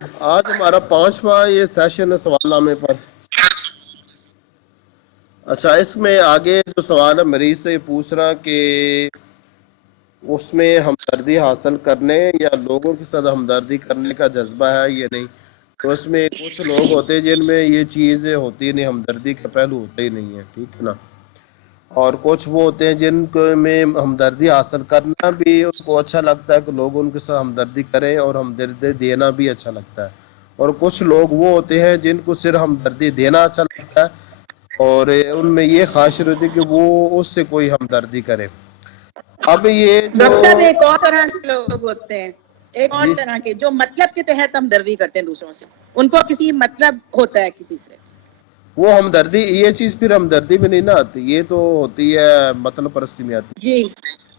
آج ہمارا 5واں یہ سیشن ہے سوال نامے پر. اچھا اس میں آگے جو سوال ہے مریض سے پوچھ رہا کہ اس میں ہمدردی حاصل کرنے یا لوگوں کے ساتھ ہمدردی کرنے کا جذبہ ہے یا نہیں. تو اس میں کچھ لوگ ہوتے ہیں جن میں یہ چیزیں ہوتی نہیں, ہمدردی کا پہلو ہوتا ہی نہیں ہے, ٹھیک ہے نا. اور کچھ وہ ہوتے ہیں جن کو میں ہمدردی حاصل کرنا بھی ان کو اچھا لگتا ہے کہ لوگ ان کے ساتھ ہمدردی کریں, اور ہمدردی دینا بھی اچھا لگتا ہے. اور کچھ لوگ وہ ہوتے ہیں جن کو صرف ہمدردی دینا اچھا لگتا ہے اور ان میں یہ خواہش رہتی ہے کہ وہ اس سے کوئی ہمدردی کرے. اب یہ جو ڈاکٹر صاحب ایک اور طرح کے لوگ ہوتے ہیں, ایک اور جی طرح کے جو مطلب کے تحت ہمدردی کرتے ہیں دوسروں سے, ان کو کسی مطلب ہوتا ہے کسی سے, وہ ہمدردی, یہ چیز پھر ہمدردی میں نہیں نہ آتی, یہ تو ہوتی ہے مطلب پرستی میں آتی. جی.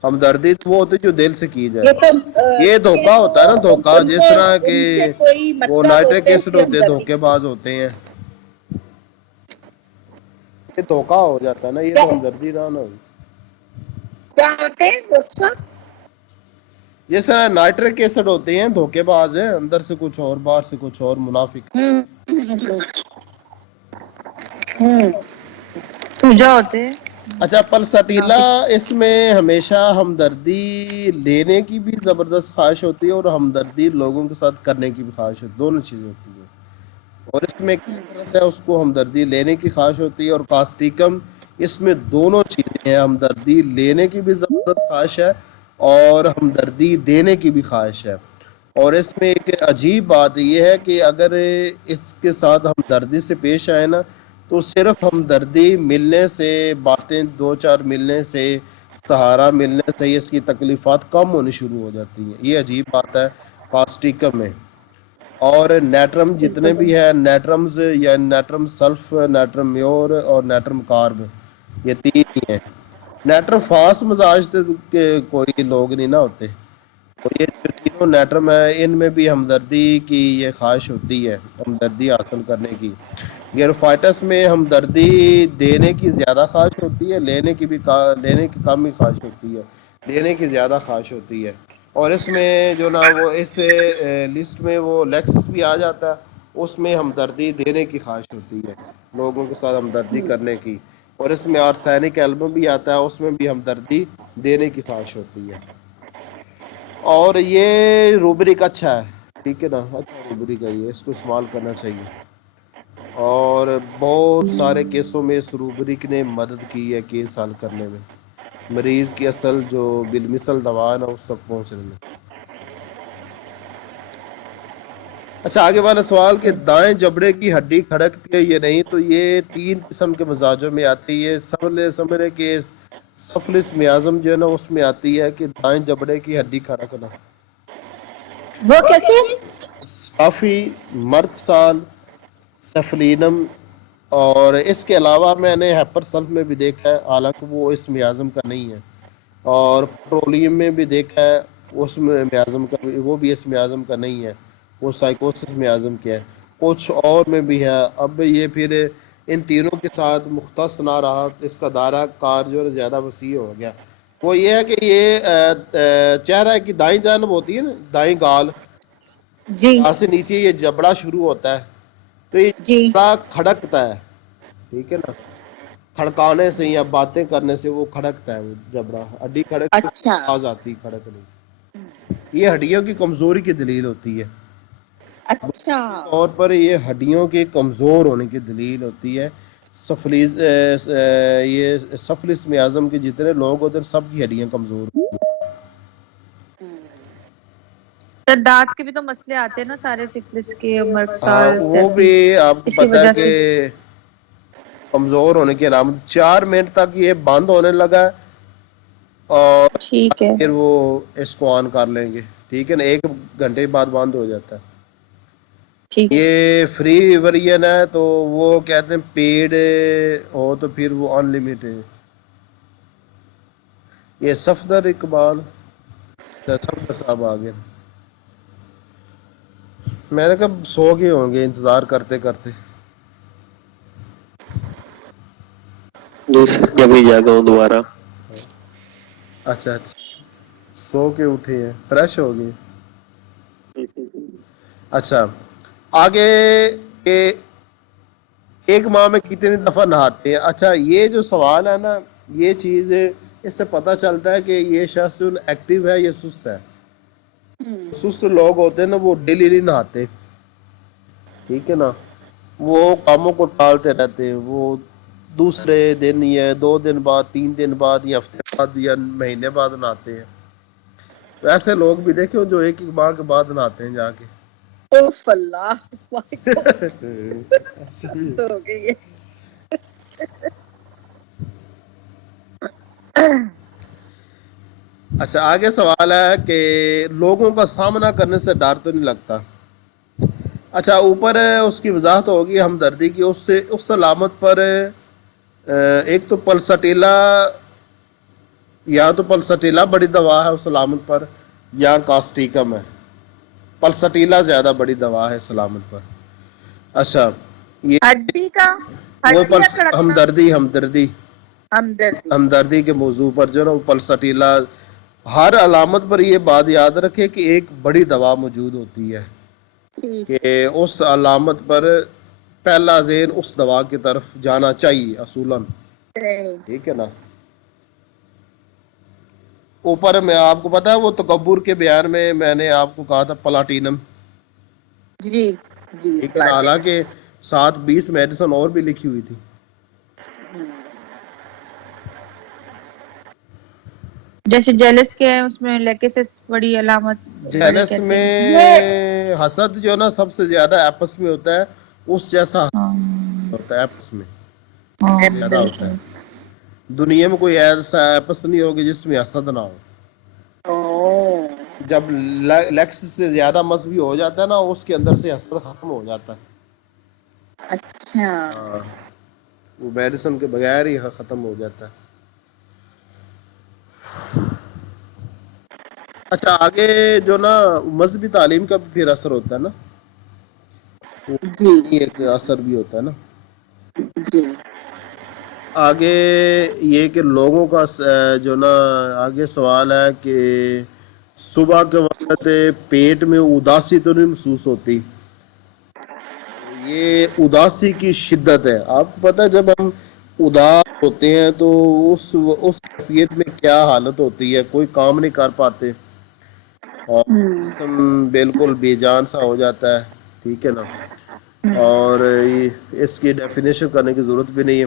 ہمدردی تو وہ ہوتی جو دل سے کی جائے. یہ تو یہ دھوکا ہوتا ہے نا, دھوکا ان جس کو طرح کہ ان سے کوئی وہ مطلب نائٹرک ہوتا ہے ایسڈ اس لیے ہوتے ہیں, ہمدردی دھوکے کرتے باز ہوتے ہیں, یہ دھوکا ہو جاتا ہے نا, یہ ہیں. تو ہمدردی نہ ہوئی. کیا ہوتے ہیں ڈاکٹر صاحب؟ جیسے نائٹرک ایسڈ ہوتے ہیں, دھوکے باز ہیں, اندر سے کچھ اور باہر سے کچھ اور, منافق. پوجا ہوتے ہیں اچھا پلسٹیلا, منافق. اس میں ہمیشہ ہمدردی لینے کی بھی زبردست خواہش ہوتی ہے اور ہمدردی لوگوں کے ساتھ کرنے کی بھی خواہش ہوتی ہے, دونوں چیزیں ہوتی ہیں. اور اس میں کیٹرس ہے, اس کو ہمدردی لینے کی خواہش ہوتی ہے, اور کاسٹیکم اس میں دونوں چیزیں ہیں, ہمدردی لینے کی بھی زبردست خواہش ہے اور ہمدردی دینے کی بھی خواہش ہے. اور اس میں ایک عجیب بات یہ ہے کہ اگر اس کے ساتھ ہمدردی سے پیش آئے نا, تو صرف ہمدردی ملنے سے, باتیں دو چار ملنے سے, سہارا ملنے سے اس کی تکلیفات کم ہونی شروع ہو جاتی ہیں. یہ عجیب بات ہے کاسٹیکم میں. اور نیٹرم جتنے بھی ہیں, نیٹرمز یا نیٹرم سلف, نیٹرم میور اور نیٹرم کارب, یہ تین ہی ہیں. نیٹرم فاس مزاج کے کوئی لوگ نہیں نہ ہوتے, تو یہ جو تینوں نیٹرم ہے ان میں بھی ہمدردی کی یہ خواہش ہوتی ہے, ہمدردی حاصل کرنے کی. گیروفائٹس میں ہمدردی دینے کی زیادہ خواہش ہوتی ہے, لینے کی بھی لینے کی کم ہی خواہش ہوتی ہے, دینے کی زیادہ خواہش ہوتی ہے. اور اس میں جو نا وہ اس لسٹ میں وہ لیکسس بھی آ جاتا ہے, اس میں ہمدردی دینے کی خواہش ہوتی ہے, لوگوں کے ساتھ ہمدردی کرنے کی. اور اس میں آرسینک ایلبم بھی آتا ہے, اس میں بھی ہمدردی دینے کی خواہش ہوتی ہے. اور یہ روبرک اچھا ہے, ٹھیک ہے نا, اچھا روبرک ہے یہ, اس کو استعمال کرنا چاہیے. اور بہت سارے کیسوں میں اس روبرک نے مدد کی ہے کیس حل کرنے میں, مریض کی اصل جو بالمثل دوا ہے نا اس تک پہنچنے میں. اچھا آگے والا سوال کہ دائیں جبڑے کی ہڈی کھڑکتی ہے یا نہیں, تو یہ 3 قسم کے مزاجوں میں آتی ہے. سمجھ رہے کہ سفلس میازم جو ہے نا اس میں آتی ہے کہ دائیں جبڑے کی ہڈی کھڑکنا. وہ کیسے؟ کافی مرک سال سفلینم, اور اس کے علاوہ میں نے ہیپر سلف میں بھی دیکھا ہے, حالانکہ وہ اس میازم کا نہیں ہے. اور پٹرولیم میں بھی دیکھا ہے, اس میں میازم کا, وہ بھی اس میازم کا نہیں ہے, وہ سائیکوسس میازم کیا ہے. کچھ اور میں بھی ہے. اب یہ پھر ان تینوں کے ساتھ مختص نہ رہا, اس کا دائرہ کار جو ہے زیادہ وسیع ہو گیا. وہ یہ ہے کہ یہ چہرہ کی دائیں جانب ہوتی ہے نا, دائیں گال, جی یہاں سے نیچے یہ جبڑا شروع ہوتا ہے, تو یہ جی. جبڑا کھڑکتا ہے, ٹھیک ہے نا, کھڑکانے سے یا باتیں کرنے سے وہ کھڑکتا ہے, وہ جبڑا ہڈی کھڑک اچھا. آواز آتی کھڑک نہیں. یہ ہڈیوں کی کمزوری کی دلیل ہوتی ہے, اچھا. بنیادی طور پر یہ ہڈیوں کے کمزور ہونے کی دلیل ہوتی ہے. سفلیز یہ سفلس میازم کے جتنے لوگ ہوتے ہیں سب کی ہڈیاں کمزور ہوتی ہیں. دانت کے بھی تو مسئلے آتے ہیں نا سارے, سفلس کے, ہاں مرسال, وہ بھی اسٹیفی, آپ کو اسی پتا ہے وجہ کہ سے. کمزور ہونے کی علامت. 4 منٹ تک یہ بند ہونے لگا ہے, اور ٹھیک ہے. پھر وہ اس کو آن کر لیں گے, ٹھیک ہے نا, 1 گھنٹے بعد بند ہو جاتا ہے. ٹھیک ہے. یہ فری ورژن ہے, تو وہ کہتے ہیں پیڈ ہو تو پھر وہ ان لمیٹڈ. یہ صفدر اقبال صفدر صاحب آ گئے, میں نے کہا سو گئے ہوں گے انتظار کرتے کرتے. جی سر جب ہی جاگا ہوں دوبارہ. اچھا اچھا, سو کے اٹھے ہیں, فریش ہو گئے. اچھا آگے کہ ایک ماہ میں کتنی دفعہ نہاتے ہیں. اچھا یہ جو سوال ہے نا یہ چیز اس سے پتہ چلتا ہے کہ یہ شخص ایکٹیو ہے یا سست ہے. سست لوگ ہوتے ہیں نا وہ ڈیلی نہیں نہاتے, ٹھیک ہے نا, وہ کاموں کو ٹالتے رہتے ہیں, وہ دوسرے دن یا 2 دن بعد 3 دن بعد یا ہفتے بعد یا مہینے بعد نہاتے ہیں. تو ایسے لوگ بھی دیکھیں جو ایک ماہ کے بعد نہاتے ہیں جا کے. اوف اللہ ایسے بھی ہے. تو ہو گئی ہے. اچھا آگے سوال ہے کہ لوگوں کا سامنا کرنے سے ڈر تو نہیں لگتا. اچھا اوپر اس کی وضاحت ہوگی ہمدردی کی. اس علامت پر ایک تو پلسٹیلا, یا تو پلسٹیلا بڑی دوا ہے اس علامت پر یا کاسٹیکم ہے. پلسٹیلا زیادہ بڑی دوا ہے اس علامت پر. اچھا یہ ہڈی کا وہ ہڈی یا کڑکنا ہمدردی ہمدردی. ہمدردی کے موضوع پر جو نا وہ پلسٹیلا, ہر علامت پر یہ بات یاد رکھے کہ ایک بڑی دوا موجود ہوتی ہے ٹھیک کہ اس علامت پر پہلا ذہن اس دوا کی طرف جانا چاہیے اصولاً, ہے. ٹھیک ہے نا. اوپر میں آپ کو پتا ہے وہ تکبر کے بیان میں نے آپ کو کہا تھا پلاٹینم, جی جی ٹھیک ہے نا, حالانکہ 7-20 میڈیسن اور بھی لکھی ہوئی تھی. جیسے جیلس کے ہے اس میں لیکسس بڑی علامت بڑی جیلس کہتے ہیں. میں حسد جو نا سب سے زیادہ ایپس میں ہوتا ہے, اس جیسا ہاں ہوتا ہے ایپس میں ہاں زیادہ ہوتا بالکل. ہے. دنیا میں کوئی ایسا ایپس نہیں ہوگی جس میں حسد نہ ہو. اوہ. جب لیکس سے زیادہ مذہبی ہو جاتا ہے نا اس کے اندر سے حسد ختم ہو جاتا ہے. اچھا ہاں وہ میڈیسن کے بغیر ہی ختم ہو جاتا ہے. اچھا آگے جو نا مذہبی تعلیم کا بھی پھر اثر ہوتا ہے نا, وہ جی ایک اثر بھی ہوتا ہے نا. جی. آگے یہ کہ لوگوں کا جو نا آگے سوال ہے کہ صبح کے وقت پیٹ میں اداسی تو نہیں محسوس ہوتی. یہ اداسی کی شدت ہے. آپ کو پتہ ہے جب ہم اداس ہوتے ہیں تو اس کیفیت میں کیا حالت ہوتی ہے, کوئی کام نہیں کر پاتے اور جسم بالکل بے جان سا ہو جاتا ہے, ٹھیک ہے نا. اور اس کی ڈیفینیشن کرنے کی ضرورت بھی نہیں ہے.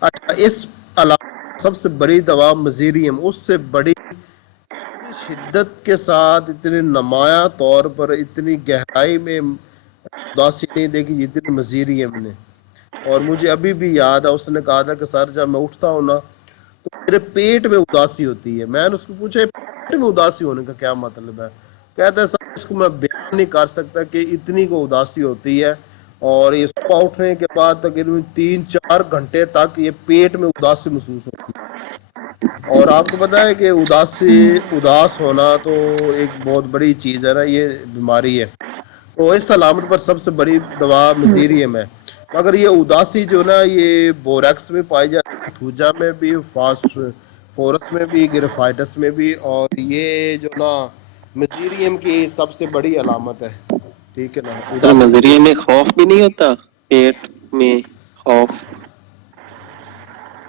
اچھا اس علاوہ سب سے بڑی دوا مزیریم, اس سے بڑی اتنی شدت کے ساتھ اتنے نمایاں طور پر اتنی گہرائی میں اداسی نہیں دیکھی جتنی مزیریم نے. اور مجھے ابھی بھی یاد ہے اس نے کہا تھا کہ سر جب میں اٹھتا ہوں نا تو میرے پیٹ میں اداسی ہوتی ہے. میں نے اس کو پوچھا پیٹ میں اداسی ہونے کا کیا مطلب ہے, کہتا ہے سر اس کو میں بیان نہیں کر سکتا کہ اتنی کو اداسی ہوتی ہے. اور یہ صبح اٹھنے کے بعد تقریباً 3-4 گھنٹے تک یہ پیٹ میں اداسی محسوس ہوتی ہے. اور آپ کو پتا ہے کہ اداس ہونا تو ایک بہت بڑی چیز ہے نا, یہ بیماری ہے. تو اس علامت پر سب سے بڑی دوا مزیریم ہے. مگر یہ اداسی جو نا یہ بوریکس میں پائی جاتی ہے, تھوجا میں بھی, فورس میں بھی, گریفائٹس میں بھی, اور یہ جو نا مزیریم کی سب سے بڑی علامت ہے, ٹھیک ہے نا, سر اداسی. نظریے میں خوف بھی نہیں ہوتا, پیٹ میں خوف.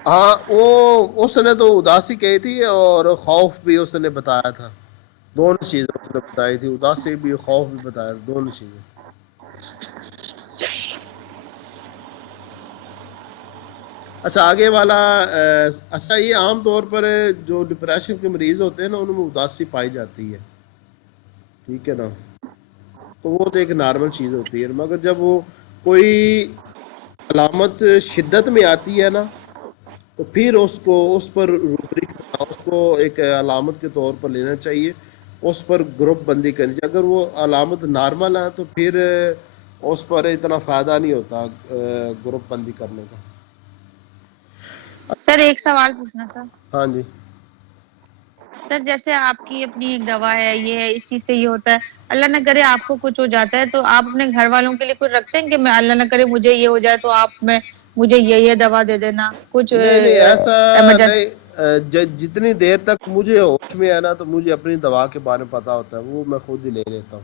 ہاں وہ اس نے تو اداسی کہی تھی اور خوف بھی اس نے بتایا تھا, دونوں چیزیں اس نے بتائی تھی, اداسی بھی خوف بھی بتایا تھا, دونوں چیزیں. اچھا آگے والا اچھا یہ عام طور پر جو ڈپریشن کے مریض ہوتے ہیں نا ان میں اداسی پائی جاتی ہے, ٹھیک ہے نا. تو وہ تو ایک نارمل چیز ہوتی ہے, مگر جب وہ کوئی علامت شدت میں آتی ہے نا تو پھر اس پر روبری اس کو ایک علامت کے طور پر لینا چاہیے, اس پر گروپ بندی کرنی چاہیے. اگر وہ علامت نارمل ہے تو پھر اس پر اتنا فائدہ نہیں ہوتا گروپ بندی کرنے کا. سر ایک سوال پوچھنا تھا. ہاں جی. سر جیسے آپ کی اپنی ایک دوا ہے, یہ ہے, اس چیز سے یہ ہوتا ہے, اللہ نہ کرے آپ کو کچھ ہو جاتا ہے تو آپ اپنے گھر والوں کے لیے کچھ رکھتے ہیں کہ میں اللہ نہ کرے مجھے یہ ہو جائے تو آپ میں مجھے یہ دوا دے دینا کچھ نہیں نہیں ایسا ایمرجنسی. نہیں, جتنی دیر تک مجھے ہوش میں ہے نا تو مجھے اپنی دوا کے بارے میں پتا ہوتا ہے, وہ میں خود ہی لے لیتا ہوں,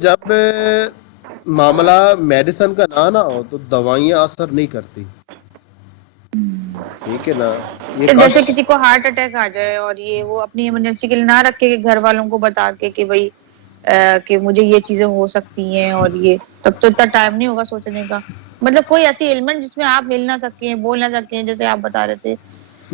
جب معاملہ میڈیسن کا نہ ہو تو دوائیاں اثر نہیں کرتی، ٹھیک ہے نا. یہ جیسے کاشت کسی کو ہارٹ اٹیک آ جائے اور یہ وہ اپنی ایمرجنسی کے لیے نہ رکھے کہ گھر والوں کو بتا کے کہ بھائی کہ مجھے یہ چیزیں ہو سکتی ہیں، اور یہ تب تو اتنا ٹائم نہیں ہوگا سوچنے کا. مطلب کوئی ایسی ایلمنٹ جس میں آپ ہل نہ سکیں، بول نہ سکیں، جیسے آپ بتا رہے تھے،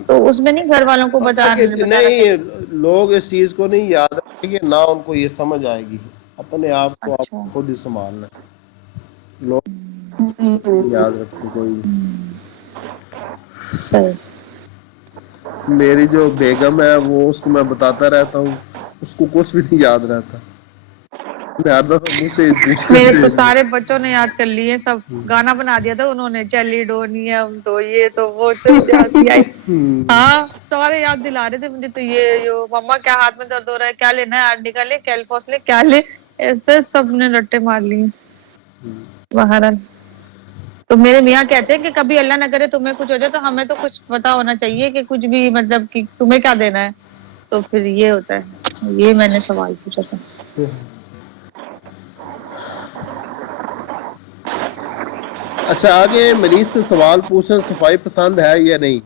تو اس میں نہیں گھر والوں کو پتہ کہ بتانا چاہیے. نہیں، لوگ اس چیز کو نہیں یاد رکھیں گے، نہ ان کو یہ سمجھ آئے گی. اپنے آپ کو آپ اچھا. خود ہی سنبھالنا ہے. لوگ یاد رکھتے کوئی. صحیح. میری جو بیگم ہے وہ، اس کو میں بتاتا رہتا ہوں، اس کو کچھ بھی نہیں یاد رہتا. میں ہر دفعہ مجھ سے پوچھ میرے کرتے تو ہیں. سارے بچوں نے یاد کر لیے، سب گانا بنا دیا تھا انہوں نے، چلی ڈونیم تو یہ تو وہ تو مجھے ہنسی آئی. ہاں سارے یاد دلا رہے تھے مجھے تو، یہ جو مما کیا ہاتھ میں درد ہو رہا ہے، کیا لینا ہے آرڈی کا لے، کیلپوس لے، کیا لے، ایسے سب نے رٹے مار لیے. بہرحال تو میرے میاں کہتے ہیں کہ کبھی اللہ نہ کرے تمہیں کچھ ہو جائے تو ہمیں تو کچھ پتا ہونا چاہیے کہ کچھ بھی، مطلب کہ تمہیں کیا دینا ہے. تو پھر یہ ہوتا ہے، یہ میں نے سوال پوچھا تھا. اچھا، آگے مریض سے سوال پوچھنا صفائی پسند ہے یا نہیں.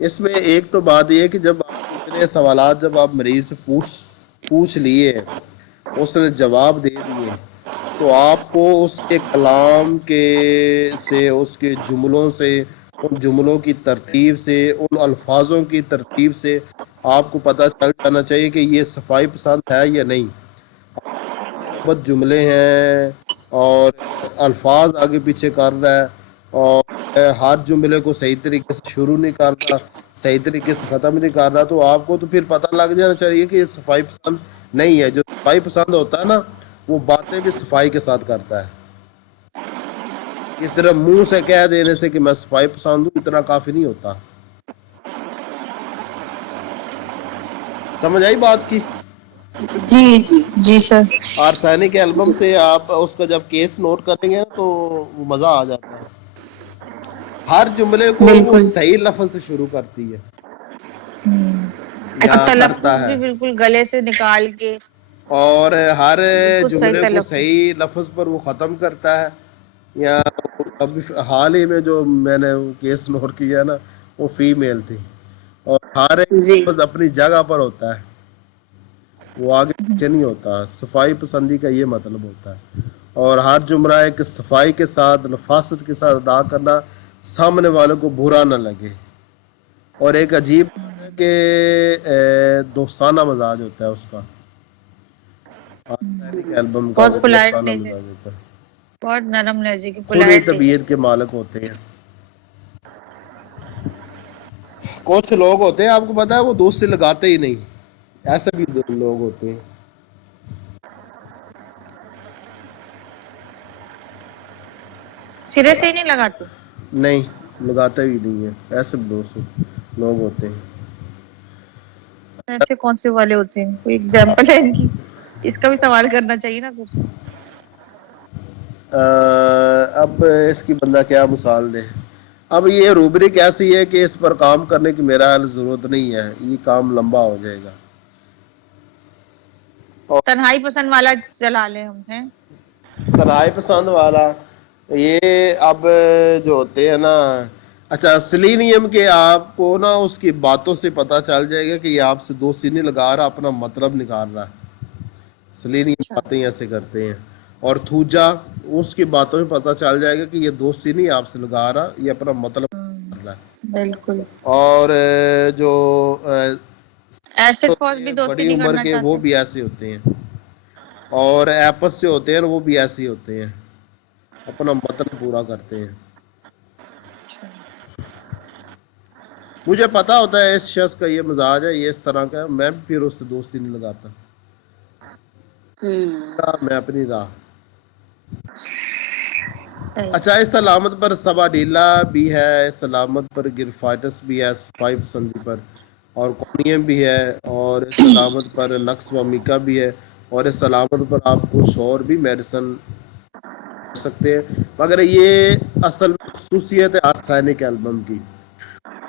اس میں ایک تو بات یہ ہے کہ جب آپ اتنے سوالات جب آپ مریض سے پوچھ لیے، اس نے جواب دے دیے، تو آپ کو اس کے کلام کے سے، اس کے جملوں سے، ان جملوں کی ترتیب سے، ان الفاظوں کی ترتیب سے آپ کو پتہ چل جانا چاہیے کہ یہ صفائی پسند ہے یا نہیں. بد جملے ہیں اور الفاظ آگے پیچھے کر رہا ہے، اور ہر جملے کو صحیح طریقے سے شروع نہیں کر رہا، صحیح طریقے سے ختم نہیں کر رہا، تو آپ کو تو پھر پتہ لگ جانا چاہیے کہ یہ صفائی پسند نہیں ہے. جو صفائی پسند ہوتا ہے نا، وہ باتیں بھی صفائی کے ساتھ کرتا ہے. یہ صرف منہ سے کہہ دینے سے کہ میں صفائی پسند ہوں اتنا کافی نہیں ہوتا. سمجھ آئی بات کی؟ جی جی جی سر. آرسینک البم سے آپ اس کا جب کیس نوٹ کریں گے نا تو وہ مزہ آ جاتا ہے. ہر جملے کو وہ بالکل. صحیح لفظ سے شروع کرتی ہے اچھا، یا کرتا تلفظ ہے، بھی بالکل گلے سے نکال کے اور ہر بالکل صحیح جملے کو تلفظ. صحیح لفظ پر وہ ختم کرتا ہے. یا ابھی حال ہی میں جو میں نے کیس نوٹ کیا نا، وہ فیمیل تھی، اور ہر ایک جی. لفظ اپنی جگہ پر ہوتا ہے، وہ آگے پیچھے نہیں ہوتا. صفائی پسندی کا یہ مطلب ہوتا ہے. اور ہر جملہ ایک صفائی کے ساتھ، نفاست کے ساتھ ادا کرنا، سامنے والوں کو برا نہ لگے. اور ایک عجیب بات ہے کہ دوستانہ مزاج ہوتا ہے اس کا. آرسینک البم کا وہ بہت پولائٹ دوستانہ نیچر، مزاج ہوتا ہے. بہت نرم لہجے کی خود ہی پولائٹ نیچر. طبیعت کے مالک ہوتے ہیں. کچھ لوگ ہوتے ہیں آپ کو پتا ہے وہ دوستی لگاتے ہی نہیں، ایسے بھی لوگ ہوتے ہیں. سرے سے ہی نہیں لگاتے. نہیں، لگاتے ہی نہیں ہیں، ایسے بھی دوست لوگ ہوتے ہیں. ایسے کون سے والے ہوتے ہیں، کوئی ایگزامپل ہے ان کی؟ اس کا بھی سوال کرنا چاہیے نا پھر. اب اس کی بندہ کیا مثال دے. اب یہ روبرک ایسی ہے کہ اس پر کام کرنے کی میرا حال ضرورت نہیں ہے، یہ کام لمبا ہو جائے گا. اور تنہائی پسند والا چلا لے ہم ہیں. تنہائی پسند والا یہ اب جو ہوتے ہیں نا، اچھا اصلی نیم کہ آپ کو نا اس کی باتوں سے پتہ چل جائے گا کہ یہ آپ سے دوستی نہیں لگا رہا، اپنا مطلب نکال رہا ہے. اصلی نیم اچھا. باتیں ایسے کرتے ہیں. اور تھوجا، اس کی باتوں میں پتہ چل جائے گا کہ یہ دوستی نہیں آپ سے لگا رہا، یہ اپنا مطلب کر رہا ہے. بالکل. اور جو ایسڈ فورس ہوتے بھی ہیں دوستی بڑی نہیں عمر کرنا کے، وہ چاہتے. بھی ایسے ہوتے ہیں. اور ایپس جو ہوتے ہیں وہ بھی ایسے ہی ہوتے ہیں، اپنا مطلب پورا کرتے ہیں. مجھے پتا ہوتا ہے اس شخص کا یہ مزاج ہے، یہ اس طرح کا ہے، میں بھی پھر اس سے دوستی نہیں لگاتا. میں اپنی راہ. اچھا، اس علامت پر سباڈیلا بھی ہے، اس علامت پر گرفائٹس بھی ہے صفائی پسندی پر، اور کونیم بھی ہے، اور اس علامت پر نقص و میکا بھی ہے، اور اس علامت پر آپ کچھ اور بھی میڈیسن کر سکتے ہیں. مگر یہ اصل خصوصیت ہے آرسینک البم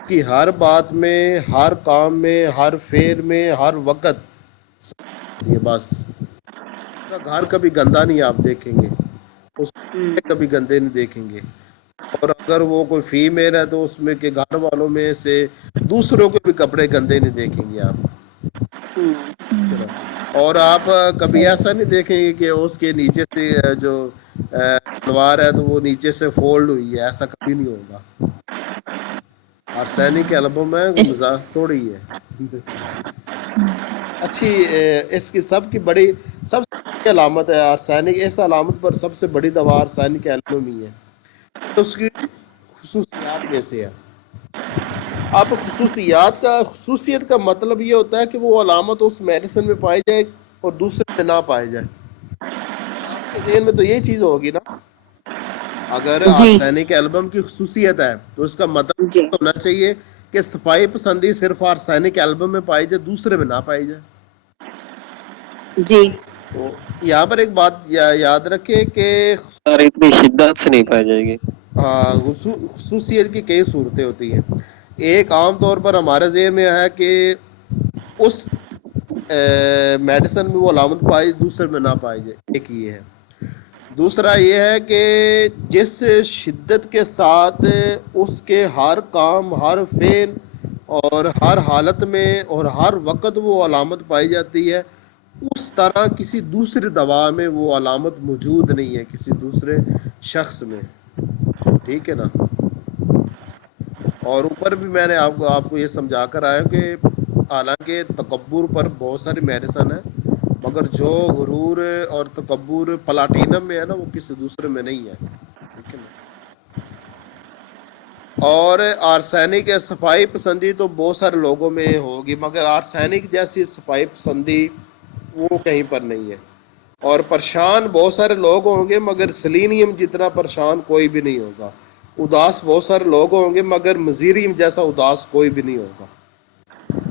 کی ہر بات میں، ہر کام میں، ہر فعل میں، ہر وقت یہ بس کا گھر کبھی گندا نہیں آپ دیکھیں گے، اس کے کپڑے کبھی گندے نہیں دیکھیں گے، اور اگر وہ کوئی فیمیل ہے تو اس میں کے گھر والوں میں سے دوسروں کے بھی کپڑے گندے نہیں دیکھیں گے آپ، اور آپ کبھی ایسا نہیں دیکھیں گے کہ اس کے نیچے سے جو سلوار ہے تو وہ نیچے سے فولڈ ہوئی ہے، ایسا کبھی نہیں ہوگا۔ آرسینک البم ہے، وہ اس مزاق تھوڑی ہے۔ اچھی اس کی سب کی بڑی سب سے بڑی علامت ہے آرسینک، اس علامت پر سب سے بڑی دوا آرسینک البم ہی ہے، اس کی خصوصیات میں سے ہے۔ اب خصوصیت کا مطلب یہ ہوتا ہے کہ وہ علامت اس میڈیسن میں پائی جائے اور دوسرے میں نہ پائی جائے۔ آپ کے ذہن میں تو یہ چیز ہوگی نا، اگر جی آرسینک البم کی خصوصیت ہے تو اس کا مطلب جی ہونا چاہیے کہ صفائی پسندی صرف آرسینک البم میں پائی جائے، دوسرے میں نہ پائی جائے۔ جی تو یہاں پر ایک بات یاد رکھے کہ اور اتنی شدت سے نہیں پائی جائے گی۔ خصوصیت کی کئی صورتیں ہوتی ہیں۔ ایک عام طور پر ہمارے ذہن میں ہے کہ اس میڈیسن میں وہ علامت پائی دوسرے میں نہ پائی جائے، ایک یہ ہے۔ دوسرا یہ ہے کہ جس شدت کے ساتھ اس کے ہر کام، ہر فعل اور ہر حالت میں اور ہر وقت وہ علامت پائی جاتی ہے، اس طرح کسی دوسری دوا میں وہ علامت موجود نہیں ہے، کسی دوسرے شخص میں، ٹھیک ہے نا۔ اور اوپر بھی میں نے آپ کو یہ سمجھا کر آیا ہوں کہ حالانکہ تکبر پر بہت ساری میڈیسن ہیں، مگر جو غرور اور تکبر پلاٹینم میں ہے نا، وہ کسی دوسرے میں نہیں ہے، ٹھیک ہے نا۔ اور آرسینک صفائی پسندی تو بہت سارے لوگوں میں ہوگی، مگر آرسینک جیسی صفائی پسندی وہ کہیں پر نہیں ہے۔ اور پریشان بہت سارے لوگ ہوں گے، مگر سلینیم جتنا پریشان کوئی بھی نہیں ہوگا۔ اداس بہت سارے لوگ ہوں گے، مگر مزیریم جیسا اداس کوئی بھی نہیں ہوگا،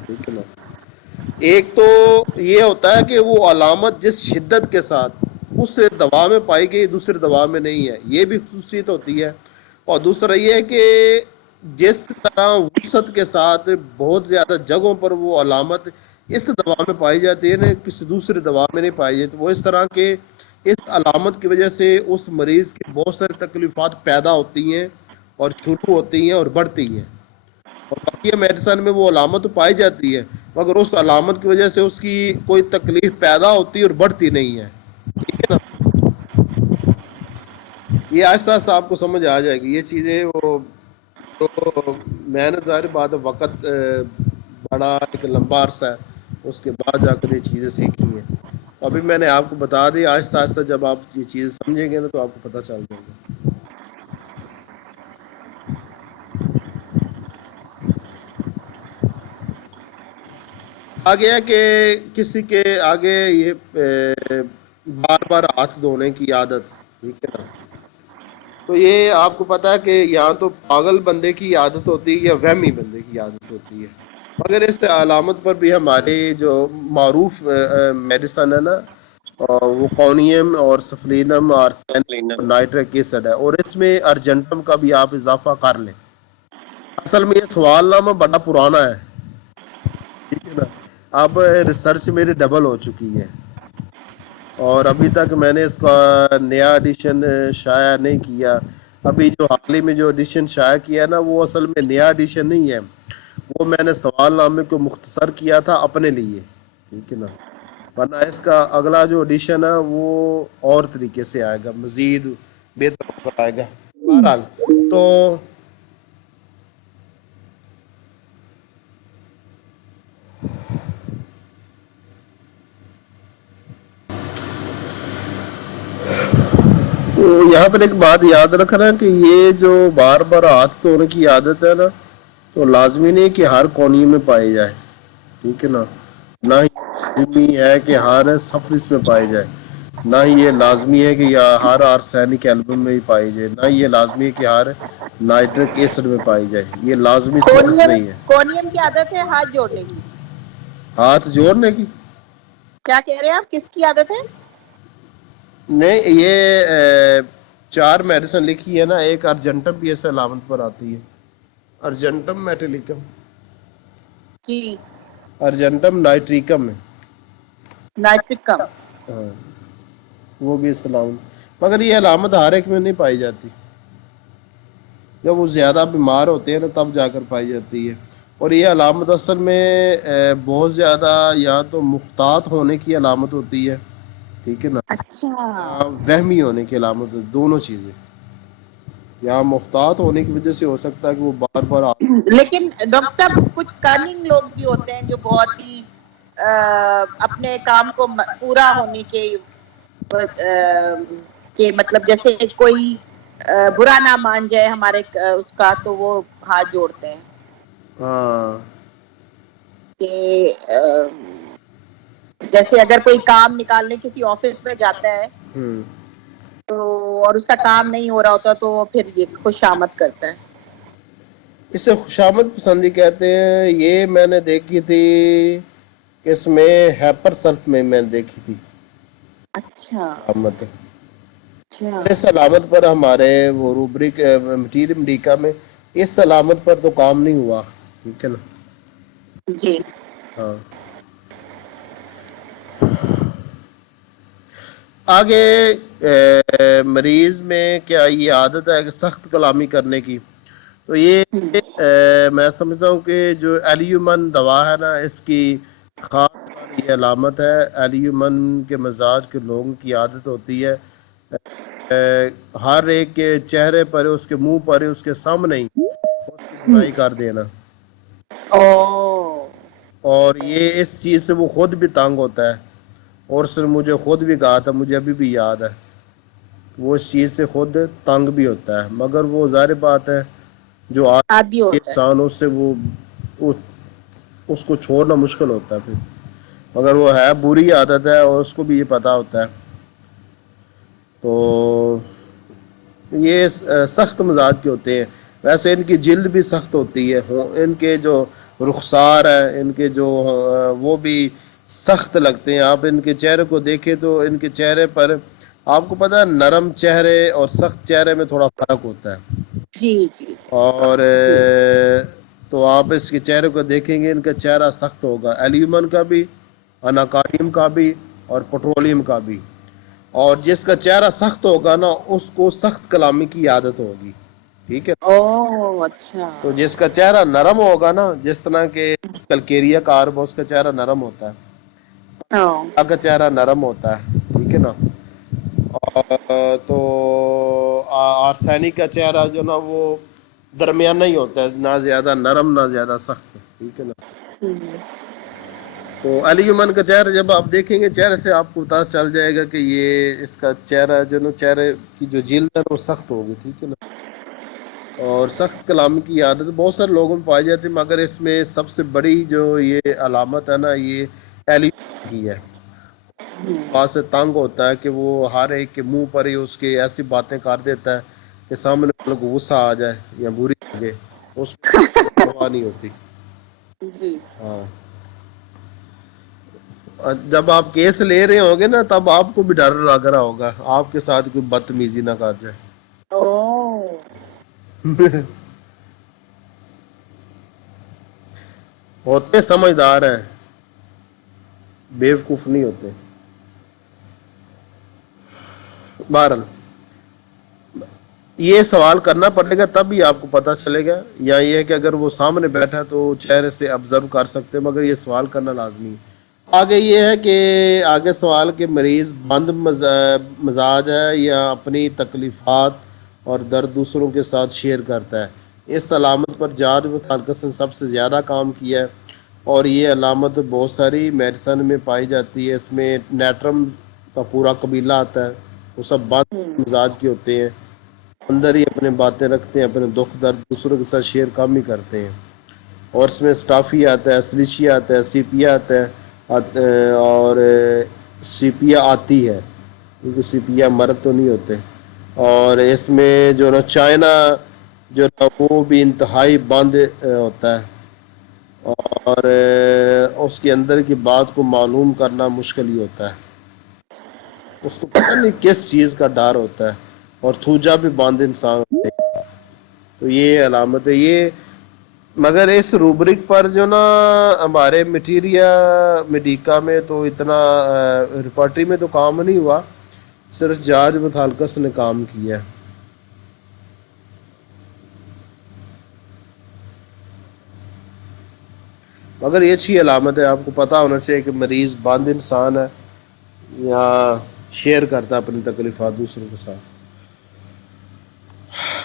ٹھیک ہے نا۔ ایک تو یہ ہوتا ہے کہ وہ علامت جس شدت کے ساتھ اس دوا میں پائی گئی دوسری دوا میں نہیں ہے، یہ بھی خصوصیت ہوتی ہے۔ اور دوسرا یہ ہے کہ جس طرح وسعت کے ساتھ بہت زیادہ جگہوں پر وہ علامت اس دوا میں پائی جاتی ہے نا، کسی دوسری دوا میں نہیں پائی جاتی، وہ اس طرح کے اس علامت کی وجہ سے اس مریض کی بہت ساری تکلیفات پیدا ہوتی ہیں اور شروع ہوتی ہیں اور بڑھتی ہیں۔ اور باقی میڈیسن میں وہ علامت پائی جاتی ہے، مگر اس علامت کی وجہ سے اس کی کوئی تکلیف پیدا ہوتی اور بڑھتی نہیں ہے، ٹھیک ہے نا۔ یہ آہستہ آہستہ آپ کو سمجھ آ جائے گی یہ چیزیں۔ وہ تو میں نے ظاہر بات ہے وقت بڑا ایک لمبا عرصہ ہے، اس کے بعد جا کر یہ چیزیں سیکھی ہیں۔ ابھی میں نے آپ کو بتا دی، آہستہ آہستہ جب آپ یہ چیزیں سمجھیں گے نا تو آپ کو پتہ چل جائے گا۔ آگے ہے کہ کسی کے آگے یہ بار بار ہاتھ دھونے کی عادت، ٹھیک ہے نا۔ تو یہ آپ کو پتا ہے کہ یہاں تو پاگل بندے کی عادت ہوتی ہے یا وہمی بندے کی عادت ہوتی ہے، مگر اس علامت پر بھی ہماری جو معروف میڈیسن ہے نا، وہ کونیم اور سفلینم اور نائٹرک ایسڈ ہے، اور اس میں ارجنٹم کا بھی آپ اضافہ کر لیں۔ اصل میں یہ سوال نامہ بڑا پرانا ہے، ٹھیک ہے نا۔ اب ریسرچ میری ڈبل ہو چکی ہے، اور ابھی تک میں نے اس کا نیا ایڈیشن شائع نہیں کیا۔ ابھی جو حال ہی میں جو ایڈیشن شائع کیا ہے نا، وہ اصل میں نیا ایڈیشن نہیں ہے، وہ میں نے سوال نامے کو مختصر کیا تھا اپنے لیے، ٹھیک ہے نا۔ ورنہ اس کا اگلا جو ایڈیشن ہے وہ اور طریقے سے آئے گا، مزید بہتر آئے گا۔ بہرحال تو یہاں پر ایک بات یاد رکھنا کہ یہ جو بار بار ہاتھ دھونے کی عادت ہے نا، تو لازمی نہیں کہ ہر کونی میں پائی جائے، ٹھیک ہے نا۔ نہ ہی لازمی ہے کہ ہر سفلس میں پائی جائے، نہ ہی یہ لازمی ہے کہ ہر آرسینک البم میں ہی پائی جائے، نہ ہی یہ لازمی ہے کہ ہر نائٹرک ایسڈ میں پائی جائے، یہ لازمی صورت کونیم نہیں ہے۔ کونیم کی عادت ہے ہاتھ جوڑنے کی؟ ہاتھ جوڑنے کی کیا کہہ رہے ہیں آپ، کس کی عادت ہے؟ نہیں، یہ 4 میڈیسن لکھی ہے نا، ایک ارجنٹم بھی اس علامت پر آتی ہے، ارجنٹم میٹیلیکم، جی ارجنٹم نائٹریکم ہے، نائٹرک کم۔ ہاں۔ وہ بھی سلامت، مگر یہ علامت ہر ایک میں نہیں پائی جاتی، جب وہ زیادہ بیمار ہوتے ہیں نا تب جا کر پائی جاتی ہے. اور یہ علامت اصل میں بہت زیادہ یا تو محتاط ہونے کی علامت ہوتی ہے، ٹھیک ہے نا، اچھا. یا وہمی ہونے کی علامت ہوتی، دونوں چیزیں. یا محتاط ہونے کی وجہ سے ہو سکتا ہے کہ وہ بار بار لیکن ڈاکٹر صاحب کچھ کننگ لوگ بھی ہوتے ہیں جو بہت ہی اپنے کام کو پورا ہونے کے مطلب جیسے کوئی برا نہ مان جائے ہمارے اس کا تو وہ ہاتھ جوڑتے ہیں ہاں کہ جیسے اگر کوئی کام نکالنے کسی آفس میں جاتا ہے ہوں. تو اور اس کا کام نہیں ہو رہا ہوتا تو وہ پھر یہ خوش آمد کرتا ہے. اسے خوشامد پسندی کہتے ہیں. یہ میں نے دیکھی تھی اس میں ہیپر سلف میں دیکھی تھی اچھا علامت. اچھا. اور اس علامت پر ہمارے وہ روبرک مٹیریل امریکہ میں اس علامت پر تو کام نہیں ہوا، ٹھیک ہے نا. جی. ہاں آگے مریض میں کیا یہ عادت ہے کہ سخت کلامی کرنے کی، تو یہ میں سمجھتا ہوں کہ جو ایلیومن دوا ہے نا اس کی خاص یہ علامت ہے. ایلیومن کے مزاج کے لوگوں کی عادت ہوتی ہے ہر ایک کے چہرے پر، اس کے منہ پر، اس کے سامنے ہی اس کی برائی کر دینا. او اور یہ اس چیز سے وہ خود بھی تنگ ہوتا ہے، اور اس نے مجھے خود بھی کہا تھا، مجھے ابھی بھی یاد ہے، وہ اس چیز سے خود تنگ بھی ہوتا ہے. مگر وہ ظاہر بات ہے جو عادی ہوتا ہے. انسان اس سے وہ اس کو چھوڑنا مشکل ہوتا ہے پھر، مگر وہ ہے بری عادت ہے اور اس کو بھی یہ پتہ ہوتا ہے. تو یہ سخت مزاج کے ہوتے ہیں. ویسے ان کی جلد بھی سخت ہوتی ہے، ان کے جو رخسار ہے ان کے جو وہ بھی سخت لگتے ہیں. آپ ان کے چہرے کو دیکھیں تو ان کے چہرے پر آپ کو پتہ ہے نرم چہرے اور سخت چہرے میں تھوڑا فرق ہوتا ہے. جی جی اور جی. تو آپ اس کے چہرے کو دیکھیں گے ان کا چہرہ سخت ہوگا، ایلیومن کا بھی، اناکارڈیم کا بھی، اور پٹرولیم کا بھی. اور جس کا چہرہ سخت ہوگا نا اس کو سخت کلامی کی عادت ہوگی، ٹھیک ہے. او اچھا. تو جس کا چہرہ نرم ہوگا نا، جس طرح کہ کلکیریا کارب اس کا چہرہ نرم ہوتا ہے، کا چہرہ نرم ہوتا ہے، ٹھیک ہے نا. تو آرسینک کا چہرہ جو نا وہ درمیانہ ہی ہوتا ہے، نہ زیادہ نرم نہ زیادہ سخت، ٹھیک ہے نا. تو ایلیومن کا چہرہ جب آپ دیکھیں گے چہرے سے آپ کو پتہ چل جائے گا کہ یہ اس کا چہرہ جو نا چہرے کی جو جلد ہے وہ سخت ہوگی، ٹھیک ہے نا. اور سخت کلامی کی عادت بہت سارے لوگوں میں پائی جاتی ہے، مگر اس میں سب سے بڑی جو یہ علامت ہے نا یہ ایلیومن کی ہے. اس بات سے تنگ ہوتا ہے کہ وہ ہر ایک کے منہ پر ہی اس کے ایسی باتیں کر دیتا ہے کہ سامنے والوں کو غصہ آ جائے یا بری لگے، اس کو پرواہ نہیں ہوتی. جی. ہاں جب آپ کیس لے رہے ہوں گے نا تب آپ کو بھی ڈر لگ رہا ہوگا آپ کے ساتھ کوئی بدتمیزی نہ کر جائے. او ہوتے سمجھدار ہیں، بیوقوف نہیں ہوتے. بہرحال یہ سوال کرنا پڑے گا تب ہی آپ کو پتہ چلے گا، یا یہ ہے کہ اگر وہ سامنے بیٹھا تو چہرے سے آبزرو کر سکتے، مگر یہ سوال کرنا لازمی ہے. آگے یہ ہے کہ آگے سوال کہ مریض بند مزاج ہے یا اپنی تکلیفات اور درد دوسروں کے ساتھ شیئر کرتا ہے. اس علامت پر جارج متھالکس نے سب سے زیادہ کام کیا ہے، اور یہ علامت بہت ساری میڈیسن میں پائی جاتی ہے. اس میں نیٹرم کا پورا قبیلہ آتا ہے، وہ سب بند مزاج کے ہوتے ہیں، اندر ہی اپنے باتیں رکھتے ہیں، اپنے دکھ درد دوسروں کے ساتھ شیئر کم ہی کرتے ہیں. اور اس میں اسٹافی آتا ہے، سلیشیا آتا ہے، سیپیا آتا ہے، اور سیپیا آتی ہے کیونکہ سیپیا مرد تو نہیں ہوتے. اور اس میں جو نا چائنا جو نا وہ بھی انتہائی بند ہوتا ہے، اور اس کے اندر کی بات کو معلوم کرنا مشکل ہی ہوتا ہے. اس کو پتہ نہیں کس چیز کا ڈر ہوتا ہے، اور تھوجا بھی باندھ انسان ہوتے ہیں. تو یہ علامت ہے یہ. مگر اس روبرک پر جو نا ہمارے میڈیکا میں تو اتنا ریپرٹری میں تو کام نہیں ہوا، صرف جارج متھالکس نے کام کیا ہے. مگر یہ اچھی علامت ہے، آپ کو پتہ ہونا چاہیے کہ مریض بند انسان ہے یا شیئر کرتا ہے اپنی تکلیفات دوسروں کے ساتھ.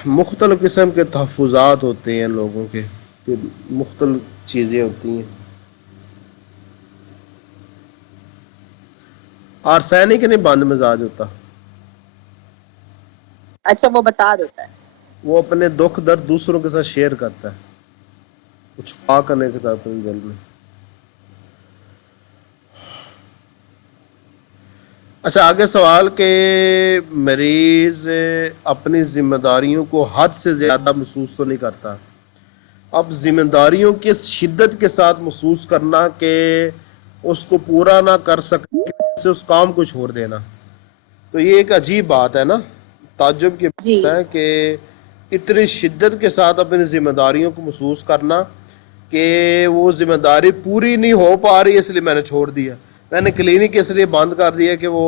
مختلف قسم کے تحفظات ہوتے ہیں لوگوں کے، پھر مختلف چیزیں ہوتی ہیں. آرسینک نہیں بند مزاج ہوتا، اچھا وہ بتا دیتا ہے. وہ اپنے دکھ درد دوسروں کے ساتھ شیئر کرتا ہے، کچھ چھپا کرنے کے ساتھ اپنے دل میں. اچھا آگے سوال کہ مریض اپنی ذمہ داریوں کو حد سے زیادہ محسوس تو نہیں کرتا. اب ذمہ داریوں کی شدت کے ساتھ محسوس کرنا کہ اس کو پورا نہ کر سکنے سے اس کام کو چھوڑ دینا، تو یہ ایک عجیب بات ہے نا، تعجب کی جی بات ہے کہ اتنی شدت کے ساتھ اپنی ذمہ داریوں کو محسوس کرنا کہ وہ ذمہ داری پوری نہیں ہو پا رہی، اس لیے میں نے چھوڑ دیا. میں نے کلینک اس لیے بند کر دیا کہ وہ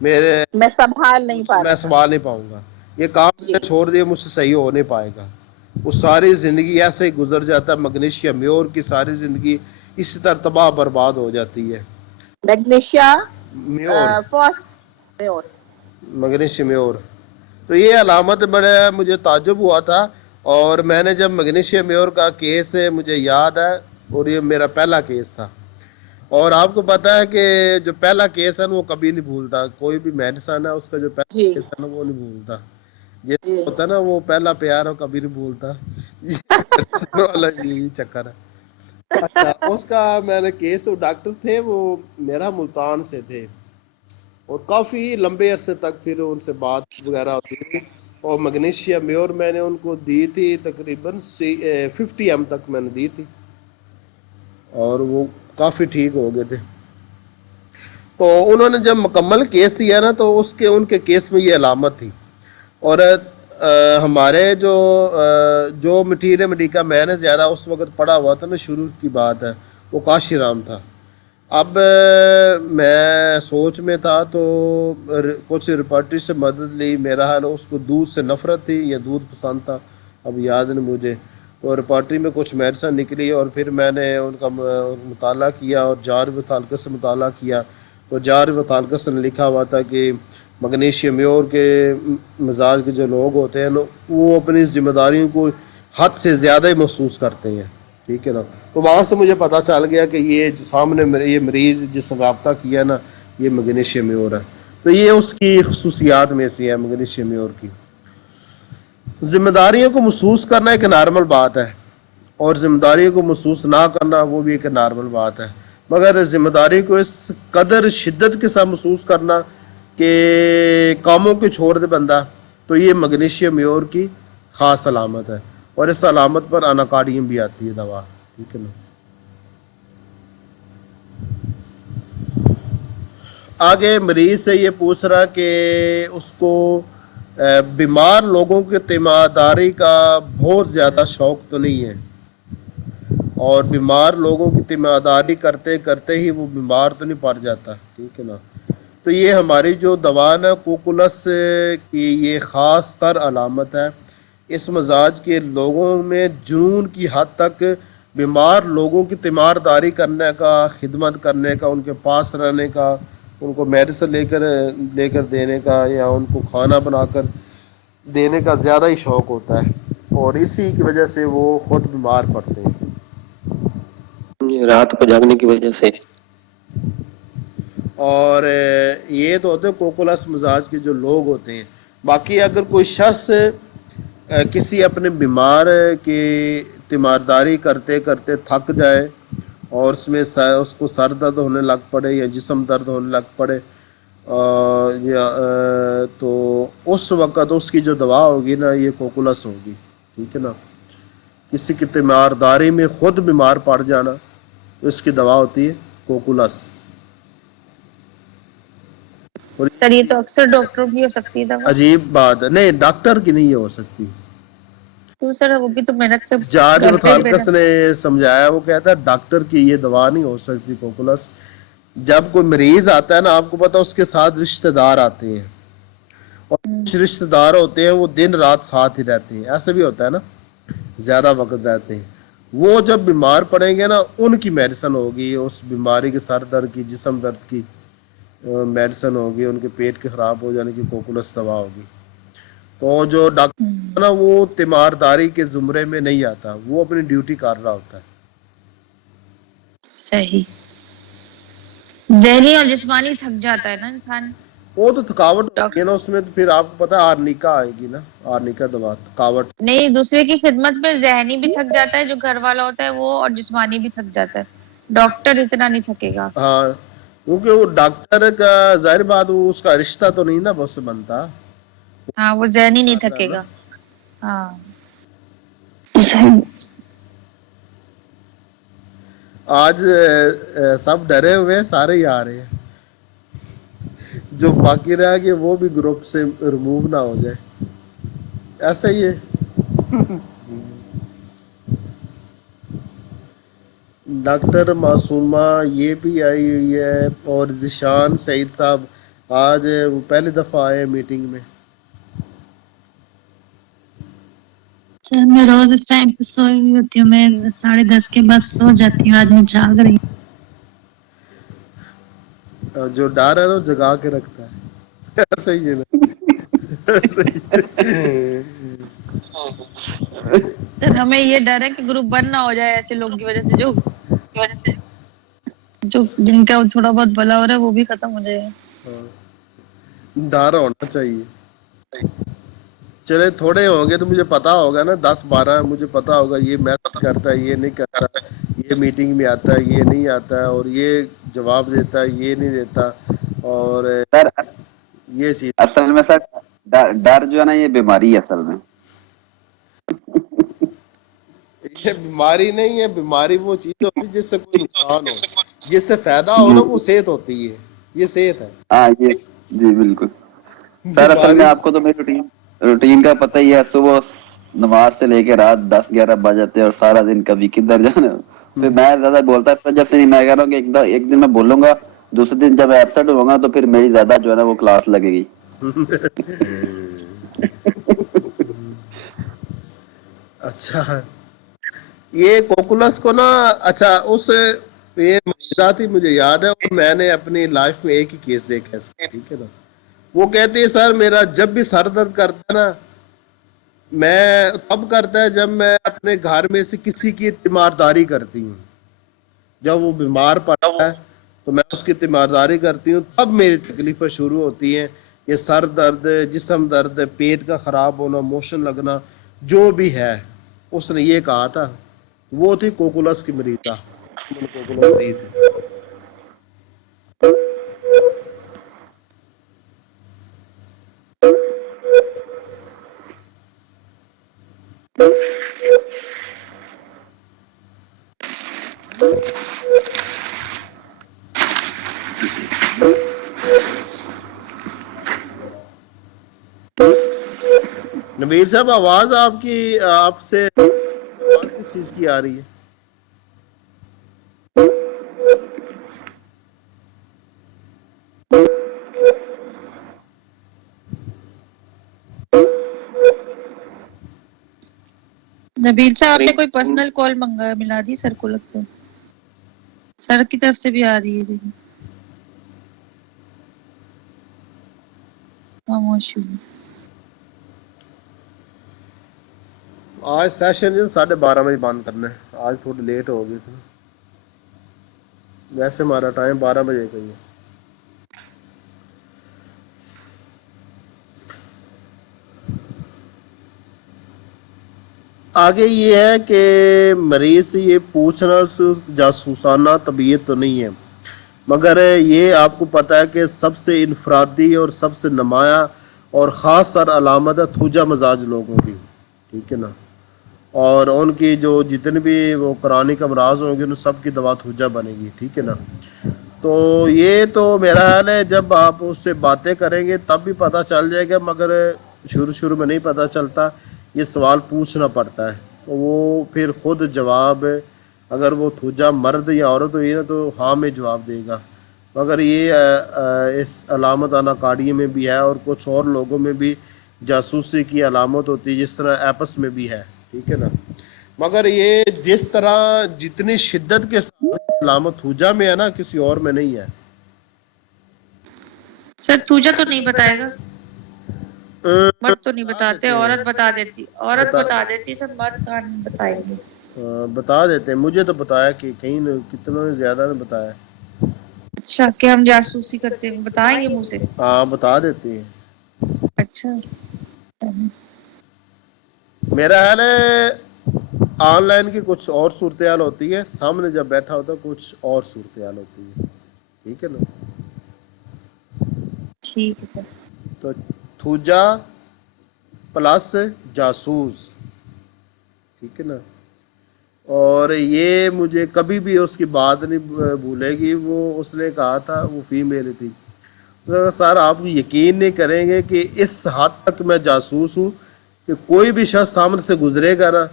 میرے میں سنبھال نہیں پا میں رہا. سنبھال نہیں پاؤں گا، یہ کام میں جی نے چھوڑ دیا، مجھ سے صحیح ہو نہیں پائے گا. وہ ساری زندگی ایسے ہی گزر جاتا ہے. مگنیشیا میور کی ساری زندگی اسی طرح تباہ برباد ہو جاتی ہے. میگنیشیا میور فاس میور. مگنیشیا میور، تو یہ علامت بڑا مجھے تعجب ہوا تھا. اور میں نے جب مگنیشیا میور کا کیس ہے مجھے یاد ہے، اور یہ میرا پہلا کیس تھا. اور آپ کو پتہ ہے کہ جو پہلا کیس ہے نا وہ کبھی نہیں بھولتا. کوئی بھی میڈیسن ہے اس کا جو پہلا جی کیس ہے نا وہ نہیں بھولتا. جیسے جی ہوتا ہے نا وہ پہلا پیار ہو کبھی نہیں بھولتا، میڈیسن والا یہی چکر ہے. اچھا اس کا میں نے کیس، وہ ڈاکٹر تھے، وہ میرا ملتان سے تھے، اور کافی لمبے عرصے تک پھر ان سے بات وغیرہ ہوتی تھی. اور مگنیشیا میور میں نے ان کو دی تھی تقریباً 50 ایم تک میں نے دی تھی، اور وہ کافی ٹھیک ہو گئے تھے. تو انہوں نے جب مکمل کیس دیا نا تو ان کے کیس میں یہ علامت تھی. اور ہمارے جو مٹیریل میڈیکا میں نے زیادہ اس وقت پڑھا ہوا تھا نا، شروع کی بات ہے، وہ کاشی رام تھا. اب میں سوچ میں تھا تو کچھ رپورٹری سے مدد لی. میرا حال اس کو دودھ سے نفرت تھی یا دودھ پسند تھا، اب یاد نہیں مجھے. اور رپورٹری میں کچھ میڈیسن نکلی، اور پھر میں نے ان کا مطالعہ کیا اور جارج متھالکس سے مطالعہ کیا. اور جارج متھالکس نے لکھا ہوا تھا کہ مگنیشیا میور کے مزاج کے جو لوگ ہوتے ہیں نا وہ اپنی ذمہ داریوں کو حد سے زیادہ ہی محسوس کرتے ہیں. ٹھیک ہے نا. تو وہاں سے مجھے پتہ چل گیا کہ یہ جو سامنے یہ مریض جس نے رابطہ کیا نا یہ مگنیشیا میور ہے. تو یہ اس کی خصوصیات میں سے ہے مگنیشیا میور کی. ذمہ داریوں کو محسوس کرنا ایک نارمل بات ہے، اور ذمہ داریوں کو محسوس نہ کرنا وہ بھی ایک نارمل بات ہے. مگر ذمہ داری کو اس قدر شدت کے ساتھ محسوس کرنا کہ کاموں کو چھوڑ دے بندہ، تو یہ مگنیشیا میور کی خاص علامت ہے. اور اس علامت پر اناکارڈیم بھی آتی ہے دوا. ٹھیک ہے نا. آگے مریض سے یہ پوچھ رہا کہ اس کو بیمار لوگوں کے تیمارداری کا بہت زیادہ شوق تو نہیں ہے، اور بیمار لوگوں کی تیمارداری کرتے کرتے ہی وہ بیمار تو نہیں پڑ جاتا. ٹھیک ہے نا. تو یہ ہماری جو دوا ہے کوکولس کی یہ خاص تر علامت ہے. اس مزاج کے لوگوں میں جنون کی حد تک بیمار لوگوں کی تیمارداری کرنے کا، خدمت کرنے کا، ان کے پاس رہنے کا، ان کو میڈیسن لے کر دینے کا، یا ان کو کھانا بنا کر دینے کا زیادہ ہی شوق ہوتا ہے. اور اسی کی وجہ سے وہ خود بیمار پڑتے ہیں. رات کو جاگنے کی وجہ سے. اور یہ تو ہوتے ہیں کوکولس مزاج کے جو لوگ ہوتے ہیں. باقی اگر کوئی شخص کسی اپنے بیمار کی تیمارداری کرتے کرتے تھک جائے اور اس کو سر درد ہونے لگ پڑے یا جسم درد ہونے لگ پڑے، تو اس وقت اس کی جو دوا ہوگی نا یہ کوکولس ہوگی. ٹھیک ہے نا. کسی کی تیمارداری میں خود بیمار پڑ جانا تو اس کی دوا ہوتی ہے کوکولس. سر یہ تو اکثر ڈاکٹروں کی ہو سکتی ہے دوا. عجیب بات ہے، نہیں ڈاکٹر کی نہیں ہو سکتی. تو سر وہ بھی تو محنت سے جارج کرتے ہیں متھالکس نے سمجھایا، وہ کہتا ہے ڈاکٹر کی یہ دوا نہیں ہو سکتی کوکولس. جب کوئی مریض آتا ہے نا آپ کو پتا اس کے ساتھ رشتہ دار آتے ہیں اور کچھ رشتہ دار ہوتے ہیں وہ دن رات ساتھ ہی رہتے ہیں, ایسا بھی ہوتا ہے نا, زیادہ وقت رہتے ہیں. وہ جب بیمار پڑیں گے نا ان کی میڈیسن ہوگی, اس بیماری کے سر درد کی جسم درد کی میڈیسن ہوگی, ان کے پیٹ کے خراب ہو جانے کی کوکولس دوا ہوگی. تو جو ڈاکٹر نا وہ تیمارداری کے زمرے میں نہیں آتا, وہ اپنی ڈیوٹی کر رہا ہوتا ہے. صحیح. ذہنی اور جسمانی تھک جاتا ہے نا انسان. وہ تو تھکاوٹ ہوتی ہے نا اس میں, تو پھر آپ کو پتا ہے آرنیکا آئے گی نا, آرنیکا دوا تھکاوٹ. نہیں, دوسرے کی خدمت میں ذہنی بھی تھک جاتا ہے جو گھر والا ہوتا ہے وہ, اور جسمانی بھی تھک جاتا ہے. ڈاکٹر اتنا نہیں تھکے گا. ہاں کیونکہ وہ ڈاکٹر کا ظاہر بات وہ اس کا رشتہ تو نہیں نا اس سے بنتا. ہاں وہ ذہنی نہیں تھکے گا. ہاں آج سب ڈرے ہوئے ہیں, سارے ہی آ رہے ہیں. جو باقی رہ گئے وہ بھی گروپ سے ریموو نہ ہو جائے, ایسا ہی ہے. ڈاکٹر معصومہ یہ بھی آئی ہوئی ہے, اور ذیشان سعید صاحب آج وہ پہلی دفعہ آئے میٹنگ میں. سر میں روز اس ٹائم پہ سوئی ہوئی ہوتی ہوں, میں 10:30 کے بعد سو جاتی ہوں, آج میں جاگ رہی ہوں. جو ڈر ہے نا وہ جگا کے رکھتا ہے, ایسا ہی ہے نا, ایسا ہی ہے. سر ہمیں یہ ڈر ہے کہ گروپ بند نہ ہو جائے ایسے لوگوں کی وجہ سے, جو جن کا تھوڑا بہت بھلا ہو رہا ہے وہ بھی ختم ہو جائے. ڈر ہونا چاہیے. چلے تھوڑے ہوں گے تو مجھے پتا ہوگا نا, 10-12 مجھے پتا ہوگا یہ میسج کرتا ہے, یہ نہیں کرتا, یہ میٹنگ میں آتا ہے, یہ نہیں آتا ہے, اور یہ جواب دیتا ہے, یہ نہیں دیتا, اور سر یہ چیز. اصل میں سر ڈر جو ہے نا یہ بیماری ہے اصل میں. یہ بیماری نہیں ہے, بیماری وہ چیز ہوتی ہے جس سے کوئی نقصان ہو, جس سے فائدہ ہو نا وہ صحت ہوتی ہے, یہ صحت ہے. ہاں یہ جی بالکل سر. اصل میں بیماری آپ کو تو میری روٹین کا پتہ ہی ہے, صبح نماز سے لے کے رات 10-11 بج جاتے ہیں, اور سارا دن کبھی کدھر جانا. پھر میں زیادہ بولتا اس وجہ سے نہیں, میں کہہ رہا ہوں کہ ایک دن میں بولوں گا, دوسرے دن جب ایبسنٹ ہوں گا تو پھر میری زیادہ جو ہے نا وہ کلاس لگے گی. اچھا یہ کوکولس کو نا, اچھا اس یہ مریضات ہی مجھے یاد ہے, اور میں نے اپنی لائف میں ایک ہی کیس دیکھا ہے, ٹھیک ہے نا. وہ کہتے ہیں سر میرا جب بھی سر درد کرتا ہے نا, میں تب کرتا ہے جب میں اپنے گھر میں سے کسی کی تیمارداری کرتی ہوں. جب وہ بیمار پڑتا ہے تو میں اس کی تیمارداری کرتی ہوں, تب میری تکلیفیں شروع ہوتی ہیں. یہ سر درد, جسم درد, پیٹ کا خراب ہونا, موشن لگنا, جو بھی ہے. اس نے یہ کہا تھا, وہ تھی کوکولس کی مریضہ, کوکولس دی تھی. نبیل صاحب آواز آپ کی, آپ سے آواز کس چیز کی آ رہی ہے؟ نبیل صاحب آپ نے کوئی پرسنل کال منگا ملا دی سر کو, لگتا ہے سر کی طرف سے بھی آ رہی ہے. دیکھیں خاموشی. آج سیشن 12:30 بجے بند کرنا ہے, آج تھوڑی لیٹ ہو گئی تھی, ویسے ہمارا ٹائم 12 بجے کا ہی ہے. آگے یہ ہے کہ مریض سے یہ پوچھنا جاسوسانہ طبیعت تو نہیں ہے, مگر یہ آپ کو پتہ ہے کہ سب سے انفرادی اور سب سے نمایاں اور خاص تر علامت ہے تھوجا مزاج لوگوں کی, ٹھیک ہے نا. اور ان کی جو جتنے بھی وہ قرآنی کا امراض ہوں گے ان سب کی دوا تھوجا بنے گی, ٹھیک ہے نا. تو یہ تو میرا حال ہے جب آپ اس سے باتیں کریں گے تب بھی پتہ چل جائے گا, مگر شروع میں نہیں پتہ چلتا, یہ سوال پوچھنا پڑتا ہے. وہ پھر خود جواب, اگر وہ تھوجا مرد یا عورت ہوئی نا تو ہاں میں جواب دے گا, مگر یہ اس علامت اناکاری میں بھی ہے، اور کچھ اور لوگوں میں بھی جاسوسی کی علامت ہوتی ہے، جس طرح ایپس میں بھی ہے، ٹھیک ہے نا۔ مگر یہ جس طرح جتنی شدت کے ساتھ علامت ہوجا میں ہے نا، کسی اور میں نہیں ہے۔ سر توجہ تو نہیں بتائے گا، مرد تو نہیں بتا بتاتے، دیتے عورت ہیں، بتا دیتی، عورت بتا بتا دیتی، سر مرد کہاں نہیں بتائیں گے۔ بتا دیتے ہیں، مجھے تو بتایا کہ کہیں کتنا زیادہ نے بتایا۔ اچھا کہ ہم جاسوسی کرتے ہیں، بتائیں گے منہ سے؟ ہاں بتا دیتے ہیں۔ اچھا میرا خیال ہے آن لائن کی کچھ اور صورتحال ہوتی ہے، سامنے جب بیٹھا ہوتا ہے کچھ اور صورتحال ہوتی ہے، ٹھیک ہے نا۔ ٹھیک ہے سر۔ تو تھوجا پلس جاسوس، ٹھیک ہے نا۔ اور یہ مجھے کبھی بھی اس کی بات نہیں بھولے گی، وہ اس نے کہا تھا، وہ فیمیل تھی، سر آپ یقین نہیں کریں گے کہ اس حد تک میں جاسوس ہوں کہ کوئی بھی شخص سامنے سے گزرے گا نا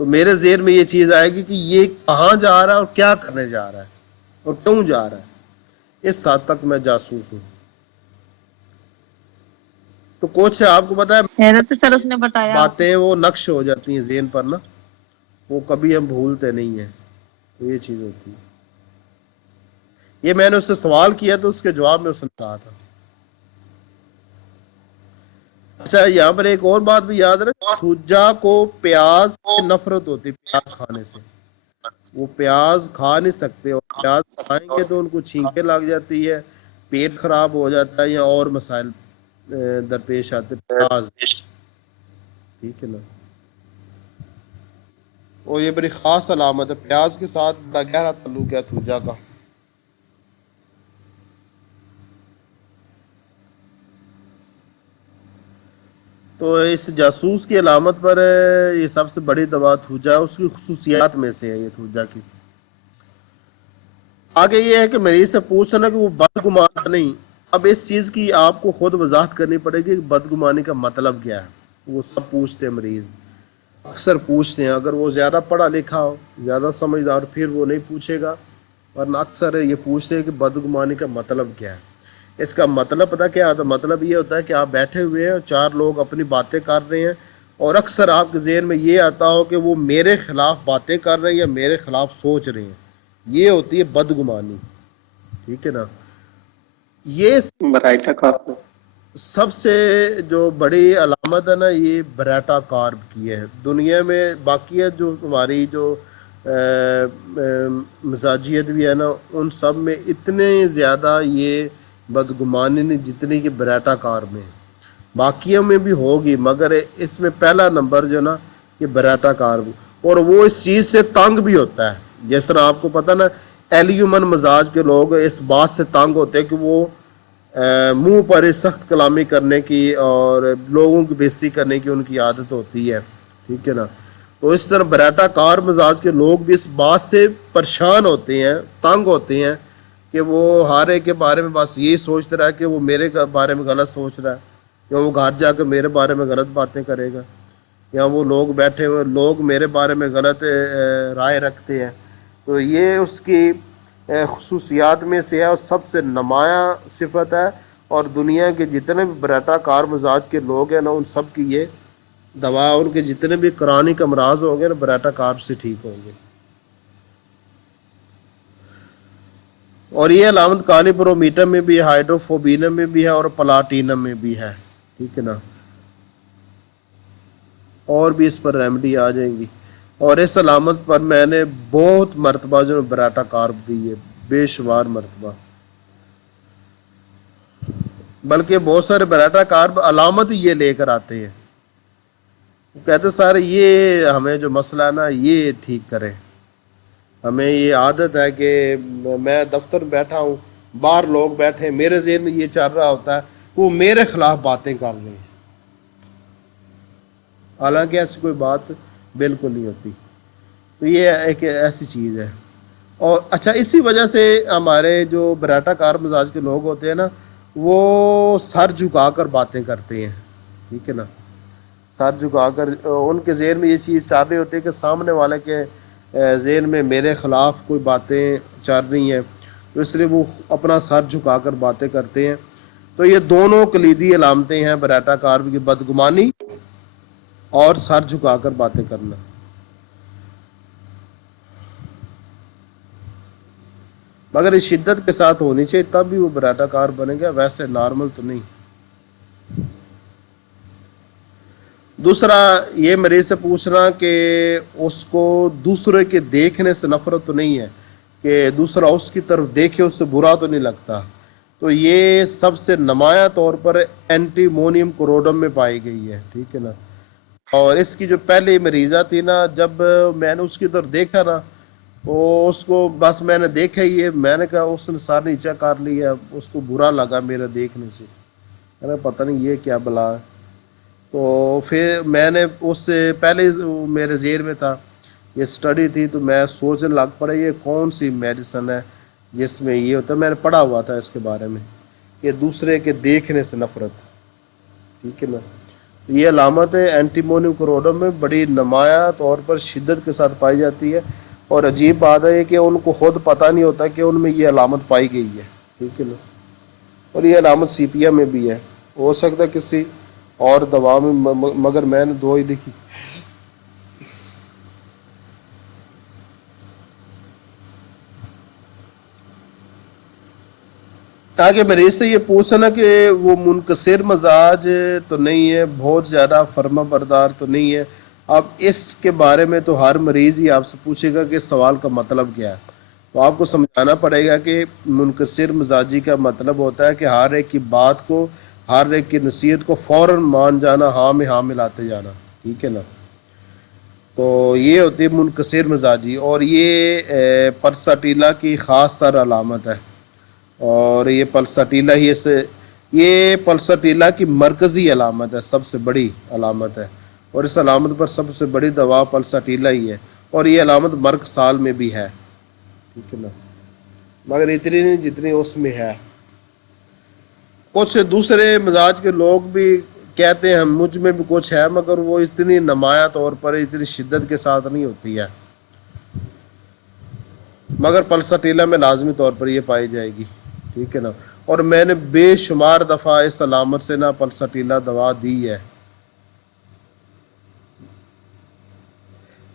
تو میرے ذہن میں یہ چیز آئے گی کہ یہ کہاں جا رہا ہے اور کیا کرنے جا رہا ہے اور کیوں جا رہا ہے، اس حد تک میں جاسوس ہوں۔ تو کچھ آپ کو پتا ہے حیرت سے سر اس نے بتایا آپ کو۔ باتیں وہ نقش ہو جاتی ہیں ذہن پر نا، وہ کبھی ہم بھولتے نہیں ہیں، تو یہ چیز ہوتی ہے۔ یہ میں نے اس سے سوال کیا تو اس کے جواب میں اس نے کہا تھا۔ اچھا یہاں پر ایک اور بات بھی یاد رکھ، تھوجا کو پیاز سے نفرت ہوتی، پیاز کھانے سے، وہ پیاز کھا نہیں سکتے، اور پیاز کھائیں گے تو ان کو چھینکیں لگ جاتی ہے، پیٹ خراب ہو جاتا ہے، یا اور مسائل درپیش آتے پیاز، ٹھیک ہے نا۔ اور یہ بڑی خاص علامت ہے، پیاز کے ساتھ بڑا گہرا تعلق ہے تھوجا کا۔ تو اس جاسوس کی علامت پر یہ سب سے بڑی دوا تھوجا ہے، اس کی خصوصیات میں سے ہے یہ تھوجا کی۔ آگے یہ ہے کہ مریض سے پوچھنا کہ وہ بدگمان نہیں، اب اس چیز کی آپ کو خود وضاحت کرنی پڑے گی کہ بدگمانی کا مطلب کیا ہے۔ وہ سب پوچھتے ہیں، مریض اکثر پوچھتے ہیں، اگر وہ زیادہ پڑھا لکھا ہو، زیادہ سمجھدار، پھر وہ نہیں پوچھے گا، ورنہ اکثر یہ پوچھتے ہیں کہ بدگمانی کا مطلب کیا ہے۔ اس کا مطلب پتہ کیا ہوتا ہے؟ مطلب یہ ہوتا ہے کہ آپ بیٹھے ہوئے ہیں اور چار لوگ اپنی باتیں کر رہے ہیں، اور اکثر آپ کے ذہن میں یہ آتا ہو کہ وہ میرے خلاف باتیں کر رہے ہیں یا میرے خلاف سوچ رہے ہیں، یہ ہوتی ہے بدگمانی، ٹھیک ہے نا۔ یہ برائٹا کارپ سب سے جو بڑی علامت ہے نا، یہ بریٹا کارب کی ہے دنیا میں۔ باقی ہے جو ہماری جو مزاجیت بھی ہے نا، ان سب میں اتنے زیادہ یہ بدگمانی نہیں جتنی کہ بریٹا کارب میں ہے، باقیوں میں بھی ہوگی، مگر اس میں پہلا نمبر جو نا یہ بریٹا کارب، اور وہ اس چیز سے تنگ بھی ہوتا ہے۔ جس طرح آپ کو پتہ نا ایلیومن مزاج کے لوگ اس بات سے تنگ ہوتے ہیں کہ وہ منہ پر سخت کلامی کرنے کی اور لوگوں کی بےزتی کرنے کی ان کی عادت ہوتی ہے، ٹھیک ہے نا۔ تو اس طرح بریٹا کار مزاج کے لوگ بھی اس بات سے پریشان ہوتے ہیں، تنگ ہوتے ہیں کہ وہ ہر ایک کے بارے میں بس یہی سوچتا رہا کہ وہ میرے بارے میں غلط سوچ رہا ہے، یا وہ گھر جا کے میرے بارے میں غلط باتیں کرے گا، یا وہ لوگ بیٹھے ہوئے لوگ میرے بارے میں غلط رائے رکھتے ہیں۔ تو یہ اس کی خصوصیات میں سے ہے اور سب سے نمایاں صفت ہے، اور دنیا کے جتنے بھی بریٹا کار مزاج کے لوگ ہیں نا، ان سب کی یہ دوا، ان کے جتنے بھی کرونک امراض ہوں گے نا، بریٹا کار سے ٹھیک ہوں گے۔ اور یہ علامت کالی پرومیٹم میں بھی ہے، ہائیڈروفوبینم میں بھی ہے، اور پلاٹینم میں بھی ہے، ٹھیک ہے نا۔ اور بھی اس پر ریمیڈی آ جائیں گی، اور اس علامت پر میں نے بہت مرتبہ جو بریٹا کارب دی ہے، بے شمار مرتبہ، بلکہ بہت سارے بریٹا کارب علامت ہی یہ لے کر آتے ہیں، وہ کہتے سر یہ ہمیں جو مسئلہ ہے نا یہ ٹھیک کریں، ہمیں یہ عادت ہے کہ میں دفتر میں بیٹھا ہوں، باہر لوگ بیٹھے، میرے ذہن میں یہ چل رہا ہوتا ہے وہ میرے خلاف باتیں کر رہے ہیں، حالانکہ ایسی کوئی بات بالکل نہیں ہوتی۔ تو یہ ایک ایسی چیز ہے۔ اور اچھا اسی وجہ سے ہمارے جو بریٹا کار مزاج کے لوگ ہوتے ہیں نا، وہ سر جھکا کر باتیں کرتے ہیں، ٹھیک ہے نا، سر جھکا کر، ان کے ذہن میں یہ چیز چل رہی ہوتی ہے کہ سامنے والے کے ذہن میں میرے خلاف کوئی باتیں چل رہی ہیں، تو اس لیے وہ اپنا سر جھکا کر باتیں کرتے ہیں. تو یہ دونوں کلیدی علامتیں ہیں براٹا کار کی، بدگمانی اور سر جھکا کر باتیں کرنا. مگر اس شدت کے ساتھ ہونی چاہیے تب بھی وہ براٹا کار بنے گا، ویسے نارمل تو نہیں. دوسرا یہ مریض سے پوچھنا کہ اس کو دوسرے کے دیکھنے سے نفرت تو نہیں ہے، کہ دوسرا اس کی طرف دیکھے اس سے برا تو نہیں لگتا. تو یہ سب سے نمایاں طور پر اینٹیمونیم کروڈم میں پائی گئی ہے، ٹھیک ہے نا. اور اس کی جو پہلی مریضہ تھی نا، جب میں نے اس کی طرف دیکھا نا، وہ اس کو بس میں نے دیکھا ہی ہے، میں نے کہا اس نے سر نیچا کر لیا، اس کو برا لگا میرے دیکھنے سے. میں نے پتہ نہیں یہ کیا بلا ہے. تو پھر میں نے اس سے پہلے میرے ذہن میں تھا یہ سٹڈی تھی، تو میں سوچنے لگ پڑا یہ کون سی میڈیسن ہے جس میں یہ ہوتا ہے. میں نے پڑھا ہوا تھا اس کے بارے میں کہ دوسرے کے دیکھنے سے نفرت، ٹھیک ہے نا. یہ علامت ہے اینٹیمونیم کروڈم میں بڑی نمایاں طور پر شدت کے ساتھ پائی جاتی ہے. اور عجیب بات ہے کہ ان کو خود پتہ نہیں ہوتا کہ ان میں یہ علامت پائی گئی ہے، ٹھیک ہے نا. اور یہ علامت سیپیا میں بھی ہے، ہو سکتا ہے کسی اور دوا میں، مگر میں نے دو ہی لکھی. تاکہ مریض سے یہ پوچھنا کہ وہ منکسر مزاج تو نہیں ہے، بہت زیادہ فرما بردار تو نہیں ہے. اب اس کے بارے میں تو ہر مریض ہی آپ سے پوچھے گا کہ اس سوال کا مطلب کیا ہے. تو آپ کو سمجھانا پڑے گا کہ منکسر مزاجی کا مطلب ہوتا ہے کہ ہر ایک کی بات کو، ہر ایک کی نصیحت کو فوراً مان جانا، ہاں میں ہاں ملاتے جانا، ٹھیک ہے نا. تو یہ ہوتی ہے منکسر مزاجی، اور یہ پلساٹیلا کی خاص تر علامت ہے. اور یہ پلساٹیلا ہی یہ پلساٹیلا کی مرکزی علامت ہے، سب سے بڑی علامت ہے. اور اس علامت پر سب سے بڑی دوا پلساٹیلا ہی ہے. اور یہ علامت مرگ سال میں بھی ہے، ٹھیک ہے نا، مگر اتنی نہیں جتنی اس میں ہے. کچھ دوسرے مزاج کے لوگ بھی کہتے ہیں مجھ میں بھی کچھ ہے، مگر وہ اتنی نمایاں طور پر اتنی شدت کے ساتھ نہیں ہوتی ہے. مگر پلساٹیلا میں لازمی طور پر یہ پائی جائے گی، ٹھیک ہے نا. اور میں نے بے شمار دفعہ اس علامت سے نا پلساٹیلا دوا دی ہے.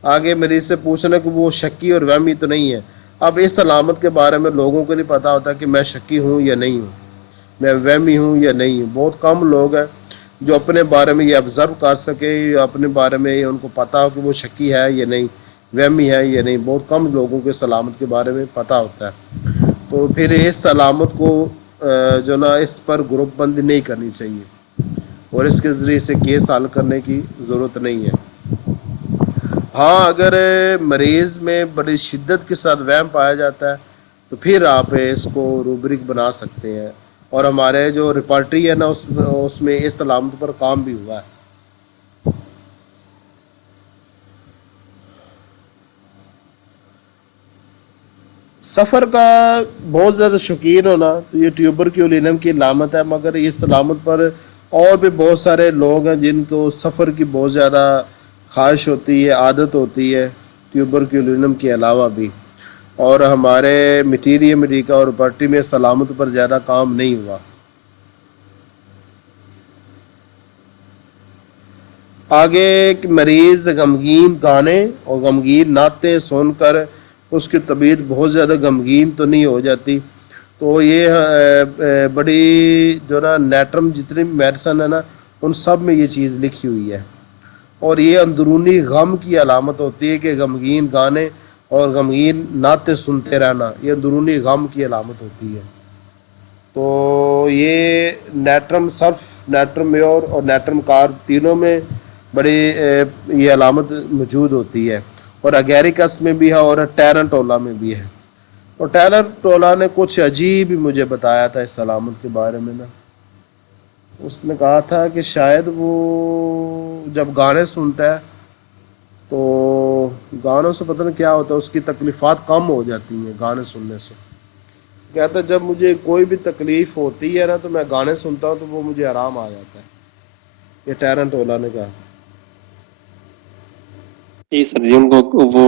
آگے مریض سے پوچھنا کہ وہ شکی اور وہمی تو نہیں ہے. اب اس علامت کے بارے میں لوگوں کو نہیں پتا ہوتا کہ میں شکی ہوں یا نہیں ہوں، میں وہمی ہوں یا نہیں ہوں. بہت کم لوگ ہیں جو اپنے بارے میں یہ آبزرو کر سکے، یا اپنے بارے میں ان کو پتا ہو کہ وہ شکی ہے یا نہیں، وہمی ہے یا نہیں. بہت کم لوگوں کو اس علامت کے بارے میں پتا ہوتا ہے. تو پھر اس علامت کو جو نا اس پر گروپ بندی نہیں کرنی چاہیے، اور اس کے ذریعے سے کیس حل کرنے کی ضرورت نہیں ہے. ہاں اگر مریض میں بڑی شدت کے ساتھ وہم پایا جاتا ہے تو پھر آپ اس کو روبرک بنا سکتے ہیں. اور ہمارے جو ریپارٹری ہے نا اس میں اس علامت پر کام بھی ہوا ہے. سفر کا بہت زیادہ شوقین ہونا تو یہ ٹیوبرکیولینم کی علامت ہے. مگر اس علامت پر اور بھی بہت سارے لوگ ہیں جن کو سفر کی بہت زیادہ خواہش ہوتی ہے، عادت ہوتی ہے ٹیوبرکیولینم کے علاوہ بھی. اور ہمارے میٹیریم میڈیکا اور ریپارٹری میں اس علامت پر زیادہ کام نہیں ہوا. آگے ایک مریض غمگین گانے اور غمگین نعتیں سن کر اس کی طبیعت بہت زیادہ غمگین تو نہیں ہو جاتی. تو یہ بڑی جو نا نیٹرم جتنی بھی میڈیسن ہے نا ان سب میں یہ چیز لکھی ہوئی ہے. اور یہ اندرونی غم کی علامت ہوتی ہے کہ غمگین گانے اور غمگین نعتیں سنتے رہنا، یہ اندرونی غم کی علامت ہوتی ہے. تو یہ نیٹرم صرف نیٹرم میور اور نیٹرم کار تینوں میں بڑی یہ علامت موجود ہوتی ہے. اور اگیریکس میں بھی ہے اور ٹیرنٹولا میں بھی ہے. اور ٹیرنٹولا نے کچھ عجیب ہی مجھے بتایا تھا اس علامت کے بارے میں نا. اس نے کہا تھا کہ شاید وہ جب گانے سنتا ہے تو گانوں سے پتہ نہیں کیا ہوتا ہے، اس کی تکلیفات کم ہو جاتی ہیں گانے سننے سے. کہتا ہے جب مجھے کوئی بھی تکلیف ہوتی ہے نا تو میں گانے سنتا ہوں تو وہ مجھے آرام آ جاتا ہے. یہ ٹیرنٹولا نے کہا. جی سر جی، ان کو وہ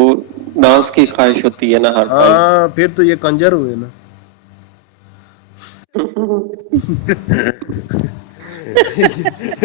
ڈانس کی خواہش ہوتی ہے نا ہر ٹائم. ہاں پھر تو یہ کنجر ہوئے نا.